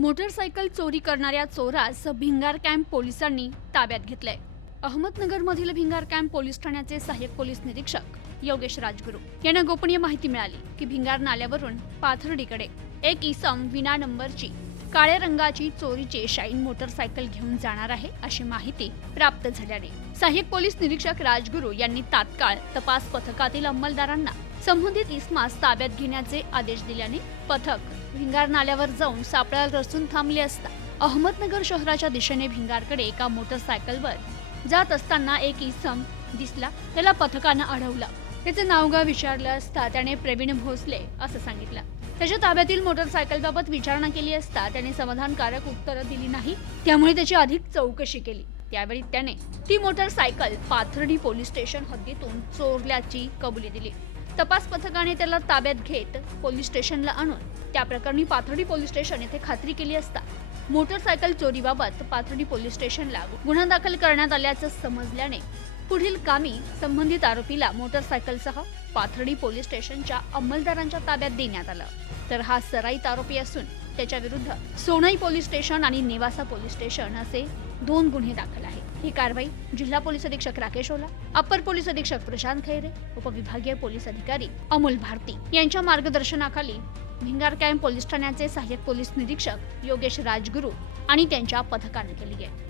Motorcycle चोरी करणाऱ्या चोरास Bhingar camp पोलिसांनी ताब्यात घेतलंय. अहमदनगरमधील भिंगार कॅम्प पोलीस ठाण्याचे सहाय्यक पोलीस निरीक्षक योगेश राजगुरू यांना गोपनीय माहिती मिळाली की भिंगार नाल्यावरून पाथर्डीकडे एक इसम विना नंबरची काळ्या रंगाची चोरीचे शाईन मोटरसायकल घेऊन जाणार आहे अशी माहिती प्राप्त झाल्याने. सहाय्यक पोलीस निरीक्षक राजगुरू यांनी तात्काळ तपास पथकातील अंमलदारांना संबंधित इस्मास ताब्यात घेण्याचे आदेश दिल्याने पथक भिंगार नाल्यावर जाऊन सापळ्याला रचून थांबले असता अहमदनगर शहराच्या दिशेने भिंगारकडे एका मोटरसायकलवर जात असताना एक इसम दिसला. त्याला पथकानं अडवलं. त्याचे नावगाव विचारलं असता त्याने प्रवीण भोसले असं सांगितलं. त्याच्या ताब्यातील मोटरसायकलबाबत विचारणा केली असता त्याने समाधानकारक उत्तरं दिली नाही. त्यामुळे त्याची अधिक चौकशी केली. त्यावेळी त्याने ती मोटरसायकल पाथर्डी पोलीस स्टेशन हद्दीतून चोरल्याची कबुली दिली. तपास पथकाने त्याला ताब्यात घेत पोलीस स्टेशनला आणून त्या प्रकरणी पाथर्डी पोलीस स्टेशन येथे खात्री केली असता मोटरसायकल चोरीबाबत पाथर्डी पोलीस स्टेशनला गुन्हा दाखल करण्यात आल्याचं समजल्याने पुढील कामी संबंधित आरोपीला मोटरसायकलसह पाथर्डी पोलीस स्टेशनच्या अंमलदारांच्या ताब्यात देण्यात आलं. तर हा सराईत आरोपी असून त्याच्या विरुद्ध सोनई पोलीस स्टेशन आणि नेवासा पोलीस स्टेशन असे दोन गुन्हे दाखल आहेत. ही कारवाई जिल्हा पोलीस अधीक्षक राकेश ओला अप्पर पोलीस अधीक्षक प्रशांत खैरे उपविभागीय पोलीस अधिकारी अमोल भारती यांच्या मार्गदर्शनाखाली भिंगार कॅम्प पोलीस ठाण्याचे सहाय्यक पोलीस निरीक्षक योगेश राजगुरू आणि त्यांच्या पथकाने केली आहे.